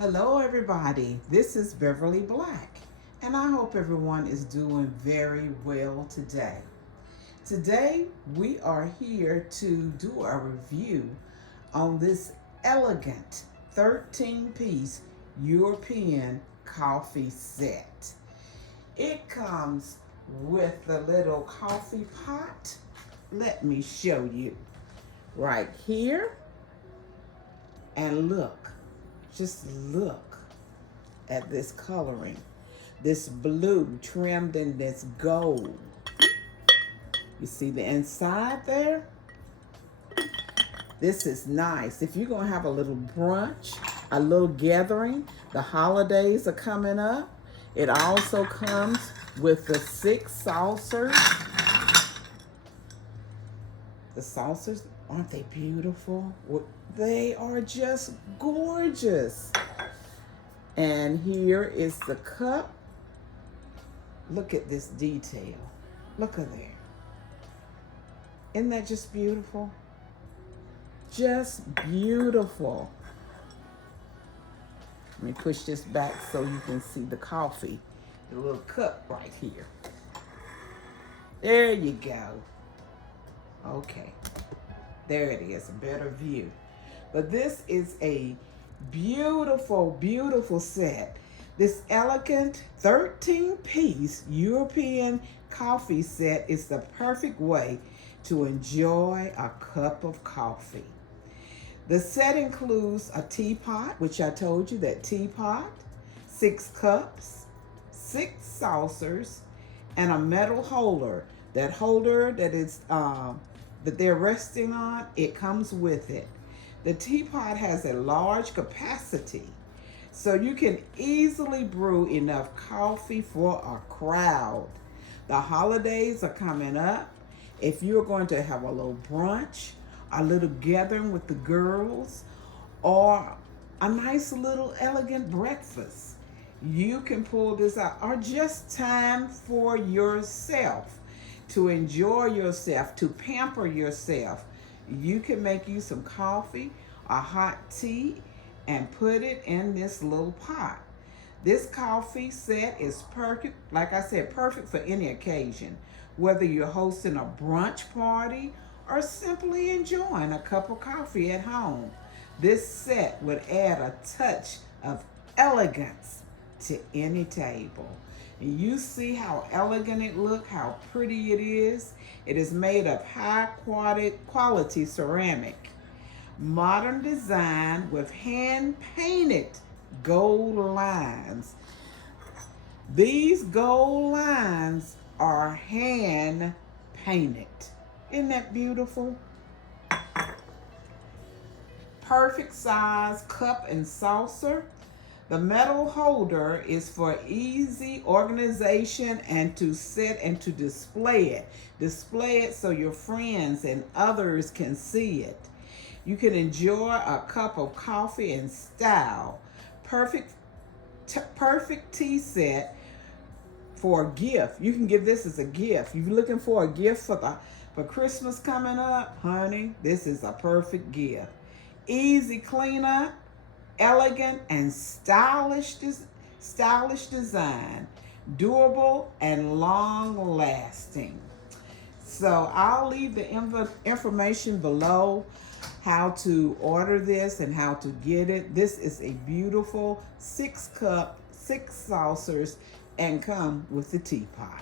Hello everybody, this is Beverly Black and I hope everyone is doing very well today. Today we are here to do a review on this elegant 13-piece European coffee set. It comes with the little coffee pot. Let me show you right here, and look. Just look at this coloring. This blue trimmed in this gold. You see the inside there? This is nice. If you're going to have a little brunch, a little gathering, the holidays are coming up. It also comes with the 6 saucers. The saucers, aren't they beautiful? They are just gorgeous. And here is the cup. Look at this detail. Look at there. Isn't that just beautiful? Just beautiful. Let me push this back so you can see the coffee. The little cup right here. There you go. Okay. There it is, a better view. But this is a beautiful, beautiful set. This elegant 13-piece European coffee set is the perfect way to enjoy a cup of coffee. The set includes a teapot, which I told you, that teapot, 6 cups, 6 saucers, and a metal holder. That holder that is that they're resting on, it comes with it. The teapot has a large capacity, so you can easily brew enough coffee for a crowd. The holidays are coming up. If you're going to have a little brunch, a little gathering with the girls, or a nice little elegant breakfast, you can pull this out, or just time for yourself, to enjoy yourself, to pamper yourself. You can make you some coffee, a hot tea, and put it in this little pot. This coffee set is perfect, like I said, perfect for any occasion, whether you're hosting a brunch party or simply enjoying a cup of coffee at home. This set would add a touch of elegance to any table. And you see how elegant it looks, how pretty it is. It is made of high quality ceramic. Modern design with hand-painted gold lines. These gold lines are hand-painted. Isn't that beautiful? Perfect size cup and saucer. The metal holder is for easy organization and to set and to display it. Display it so your friends and others can see it. You can enjoy a cup of coffee in style. Perfect tea set for a gift. You can give this as a gift. You're looking for a gift for Christmas coming up, honey, this is a perfect gift. Easy cleanup, elegant and stylish design, durable and long lasting. So I'll leave the information below how to order this and how to get it. This is a beautiful 6 cup, 6 saucers, and come with the teapot.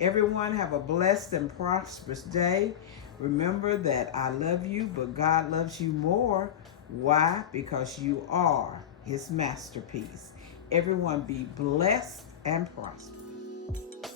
Everyone have a blessed and prosperous day. Remember that I love you, but God loves you more. Why? Because you are His masterpiece. Everyone be blessed and prosperous.